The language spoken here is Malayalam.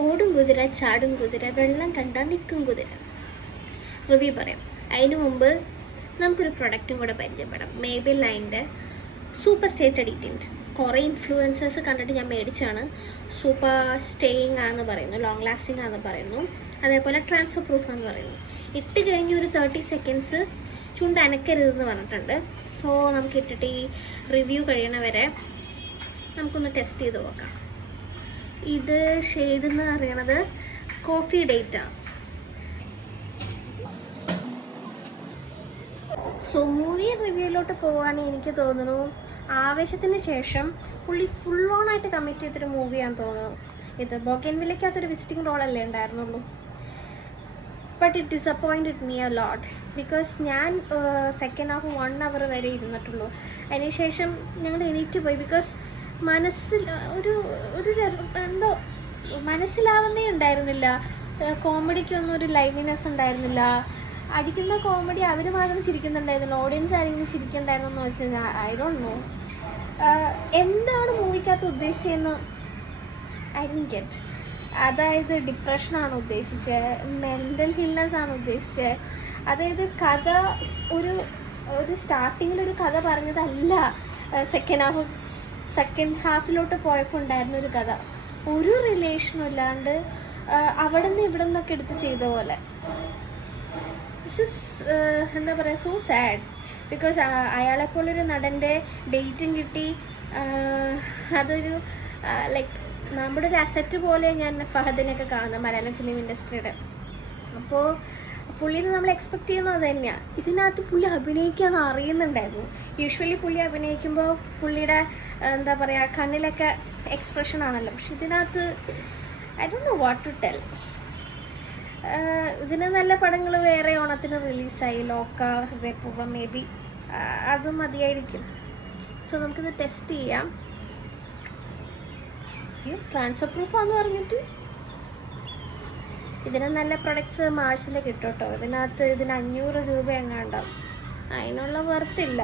ഓടും കുതിര, ചാടും കുതിര, വെള്ളം കണ്ടാൽ നിൽക്കും കുതിര. റിവ്യൂ പറയാം. അതിന് മുമ്പ് നമുക്കൊരു പ്രൊഡക്റ്റും കൂടെ പരിചയപ്പെടാം. മേബിലൈൻ്റെ സൂപ്പർ സ്റ്റേ ടെഡി ടിൻറ്റ്. കുറേ ഇൻഫ്ലുവൻസേഴ്സ് കണ്ടിട്ട് ഞാൻ മേടിച്ചാണ്. സൂപ്പർ സ്റ്റേയിങ് ആണെന്ന് പറയുന്നു, ലോങ് ലാസ്റ്റിംഗ് ആണെന്ന് പറയുന്നു, അതേപോലെ ട്രാൻസ്ഫർ പ്രൂഫ് ആണെന്ന് പറയുന്നു. ഇട്ട് കഴിഞ്ഞ് ഒരു 30 സെക്കൻഡ്സ് ചുണ്ട് അനക്കരുതെന്ന് പറഞ്ഞിട്ടുണ്ട്. സോ നമുക്ക് ഇട്ടിട്ട് ഈ റിവ്യൂ കഴിയണ വരെ നമുക്കൊന്ന് ടെസ്റ്റ് ചെയ്ത് നോക്കാം. ഇത് ഷെയ്ഡ് എന്ന് പറയുന്നത് കോഫി ഡേറ്റാണ്. സോ മൂവി റിവ്യൂയിലോട്ട് പോവുകയാണെങ്കിൽ എനിക്ക് തോന്നുന്നു ആവേശത്തിന് ശേഷം പുള്ളി ഫുൾ ഓൺ ആയിട്ട് കമ്മിറ്റ് ചെയ്തൊരു മൂവിയാണെന്ന് തോന്നുന്നു. ഇത് ബൊഗൻവില്ലയ്ക്കകത്തൊരു വിസിറ്റിംഗ് റോളല്ലേ ഉണ്ടായിരുന്നുള്ളൂ. But it disappointed me a lot because ഞാൻ സെക്കൻഡ് ഹാഫ് 1 hour വരെ ഇരുന്നിട്ടുള്ളൂ. അതിനുശേഷം ഞങ്ങൾ എണീറ്റ് പോയി. ബിക്കോസ് മനസ്സിൽ ഒരു എന്തോ മനസ്സിലാവുന്നേ ഉണ്ടായിരുന്നില്ല. കോമഡിക്കൊന്നും ഒരു ലൈവ്ലിനെസ് ഉണ്ടായിരുന്നില്ല. അടിക്കുന്ന കോമഡി അവർ മാത്രം ചിരിക്കുന്നുണ്ടായിരുന്നു, ഓഡിയൻസ് ആരെങ്കിലും ചിരിക്കണ്ടായിരുന്നു എന്ന് വെച്ച് കഴിഞ്ഞാൽ ഐ ഡോണ്ട് നോ എന്താണ് മൂവിക്കകത്ത് ഉദ്ദേശിച്ചതെന്ന് ഐ ഡിഡ്ന്റ് ഗെറ്റ്. അതായത് ഡിപ്രഷനാണ് ഉദ്ദേശിച്ചത്, മെൻ്റൽ ഹിൽനെസ് ആണ് ഉദ്ദേശിച്ചത്. അതായത് കഥ ഒരു സ്റ്റാർട്ടിങ്ങിലൊരു കഥ പറഞ്ഞതല്ല സെക്കൻഡ് ഹാഫിലോട്ട് പോയപ്പോൾ ഉണ്ടായിരുന്ന ഒരു കഥ. ഒരു റിലേഷനും ഇല്ലാണ്ട് അവിടെ നിന്ന് ഇവിടെ നിന്നൊക്കെ എടുത്ത് ചെയ്ത പോലെ. എന്താ പറയുക, സോ സാഡ്. ബിക്കോസ് അയാളെപ്പോലൊരു നടൻ്റെ ഡേറ്റും കിട്ടി. അതൊരു ലൈക്ക് നമ്മുടെ ഒരു അസറ്റ് പോലെ ഞാൻ ഫഹദിനെയൊക്കെ കാണുന്നത് മലയാളം ഫിലിം ഇൻഡസ്ട്രിയുടെ. അപ്പോൾ പുള്ളിനെ നമ്മൾ എക്സ്പെക്റ്റ് ചെയ്യുന്നത് അത് തന്നെയാണ്. ഇതിനകത്ത് പുള്ളി അഭിനയിക്കാന്ന് അറിയുന്നുണ്ടായിരുന്നു. യൂഷ്വലി പുള്ളി അഭിനയിക്കുമ്പോൾ പുള്ളിയുടെ എന്താ പറയുക കണ്ണിലൊക്കെ എക്സ്പ്രഷൻ ആണല്ലോ. പക്ഷെ ഇതിനകത്ത് I don't know what to tell. ഇതിന് നല്ല പടങ്ങൾ വേറെ ഓണത്തിന് റിലീസായി, ലോക്ക, ഹൃദയപൂർവ്വം, മേ ബി അത് മതിയായിരിക്കും. സോ നമുക്കിത് ടെസ്റ്റ് ചെയ്യാം. ട്രാൻസ്ഫർ പ്രൂഫാന്ന് പറഞ്ഞിട്ട് ഇതിന് നല്ല പ്രൊഡക്ട്സ് മാർസിൽ കിട്ടും കേട്ടോ. ഇതിന് 500 രൂപ എങ്ങാണ്ടാവും. അതിനുള്ള വർത്തില്ല.